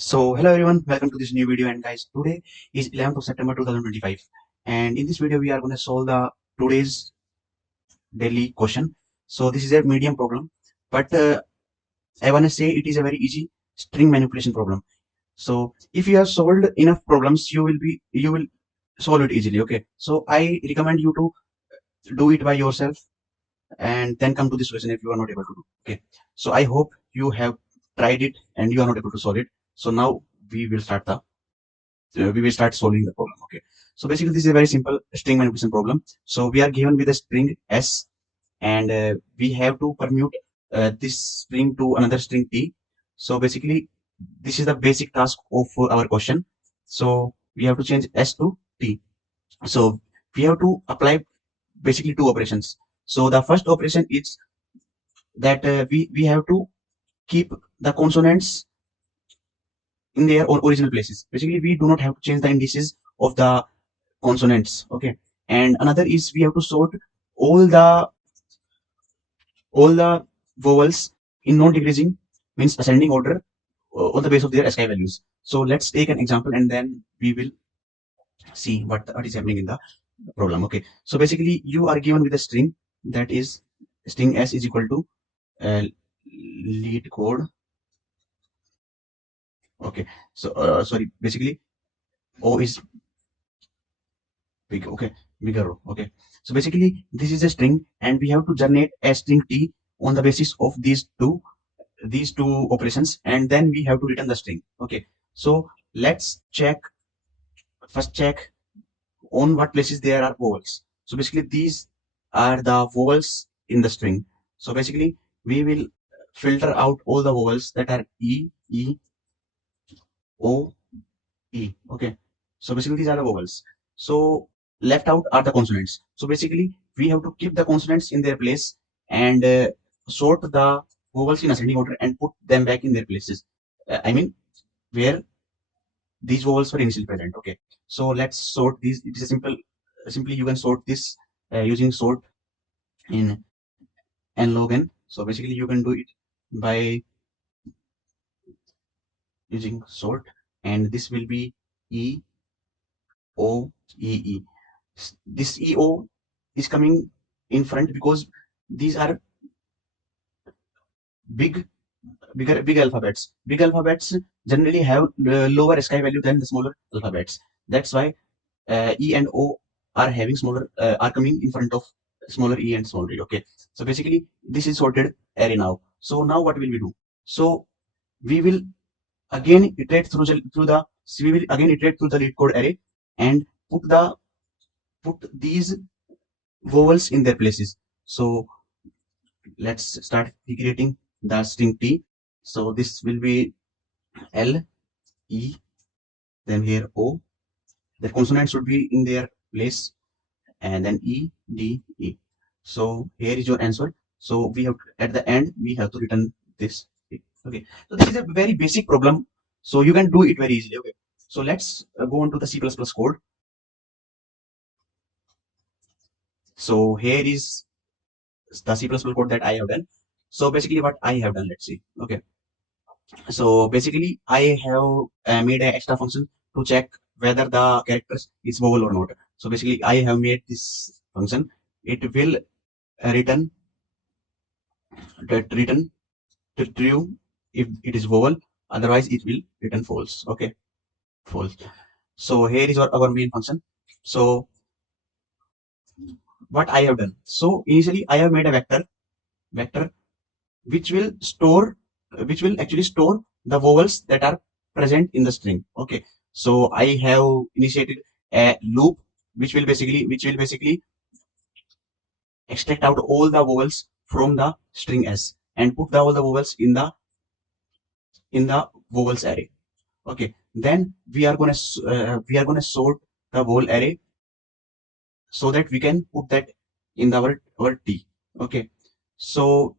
So hello everyone, welcome to this new video. And guys, today is 11th of September 2025, and in this video we are going to solve the today's daily question. So this is a medium problem, but I want to say it is a very easy string manipulation problem. So if you have solved enough problems, you will solve it easily. Okay, so I recommend you to do it by yourself and then come to the solution if you are not able to do. Okay, so I hope you have tried it and you are not able to solve it. So now we will start solving the problem. Okay, so basically this is a very simple string manipulation problem. So we are given with a string s, and we have to permute this string to another string t. So basically this is the basic task of our question. So we have to change s to t. So we have to apply basically two operations. So the first operation is that we have to keep the consonants in their original places. Basically we do not have to change the indices of the consonants. Okay, and another is we have to sort all the vowels in non-decreasing, means ascending order, on the base of their ASCII values. So let's take an example and then we will see what is happening in the problem. Okay, so basically you are given with a string, that is string s is equal to lead code. Okay, so sorry, basically o is big. Okay, bigger row. Okay, so basically this is a string and we have to generate a string t on the basis of these two operations, and then we have to return the string. Okay, so let's first check on what places there are vowels. So basically these are the vowels in the string. So basically we will filter out all the vowels that are e, o, e. Okay, so basically these are the vowels. So left out are the consonants. So basically we have to keep the consonants in their place and sort the vowels in ascending order and put them back in their places. I mean where these vowels were initially present. Okay, so let's sort these. It is a simply you can sort this using sort in n log n. So basically you can do it by using sort, and this will be e o e e. This e o is coming in front because these are big alphabets. Big alphabets generally have lower ASCII value than the smaller alphabets. That's why e and o are having smaller are coming in front of smaller e and smaller e. Okay, so basically this is sorted array now. So now what will we do? So we will again iterate through the LeetCode array and put these vowels in their places. So let's start recreating the string t. So this will be l, e, then here o. The consonant should be in their place, and then e, d, e. So here is your answer. So we have at the end we have to return this. Okay, so this is a very basic problem, so you can do it very easily. Okay, so let's go on to the C++ code. So here is the C++ code that I have done. So basically what I have done, let's see. Okay, so basically I have made an extra function to check whether the characters is vowel or not. So basically I have made this function. It will return return to true if it is vowel, otherwise it will return false. Okay, false. So here is our main function. So what I have done, so initially I have made a vector which will actually store the vowels that are present in the string. Okay, so I have initiated a loop which will basically extract out all the vowels from the string s and put all the vowels in the vowels array. Okay, then we are gonna sort the whole array so that we can put that in our t. Okay, so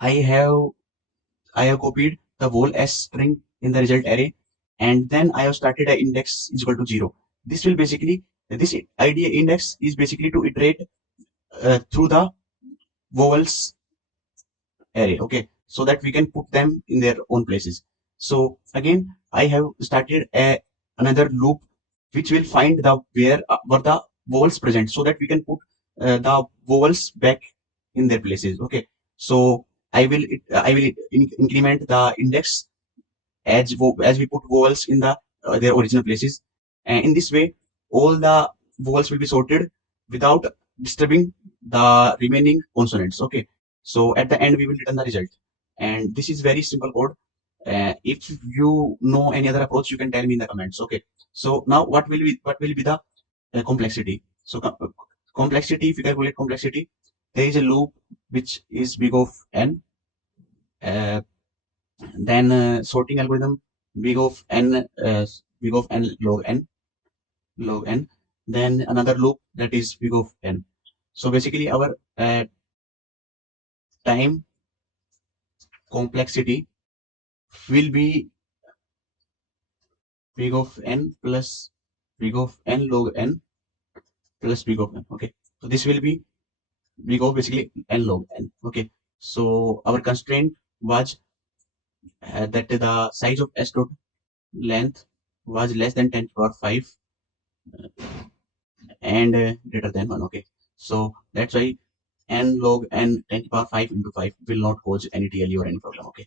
I have I have copied the whole s string in the result array, and then I have started a index is equal to 0. This will basically this idea index is basically to iterate through the vowels array. Okay, so that we can put them in their own places. So again I have started another loop which will find the where the vowels present, so that we can put the vowels back in their places. Okay, so I will increment the index as we put vowels in the their original places, and in this way all the vowels will be sorted without disturbing the remaining consonants. Okay, so at the end we will return the result, and this is very simple code. If you know any other approach, you can tell me in the comments. Okay, so now what will be the complexity? So complexity, if you calculate complexity, there is a loop which is big of n, uh, then sorting algorithm big of n, big of n log n, then another loop that is big of n. So basically our time complexity will be big of n plus big of n log n plus big of n. Okay, so this will be big of basically n log n. Okay, so our constraint was that the size of s dot length was less than 10 to the power 5 and greater than 1. Okay, so that's why n log n 10 to the power 5 into 5 will not cause any TLE or any problem. Okay,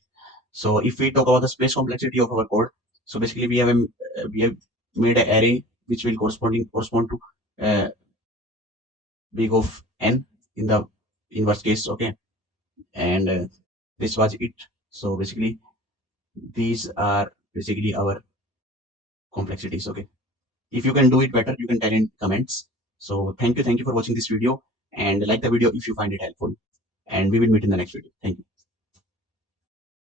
so if we talk about the space complexity of our code, so basically we have made an array which will correspond to big of n in the inverse case. Okay, and this was it. So basically these are basically our complexities. Okay, if you can do it better, you can tell in comments. So thank you for watching this video, and like the video if you find it helpful, and we will meet in the next video. Thank you.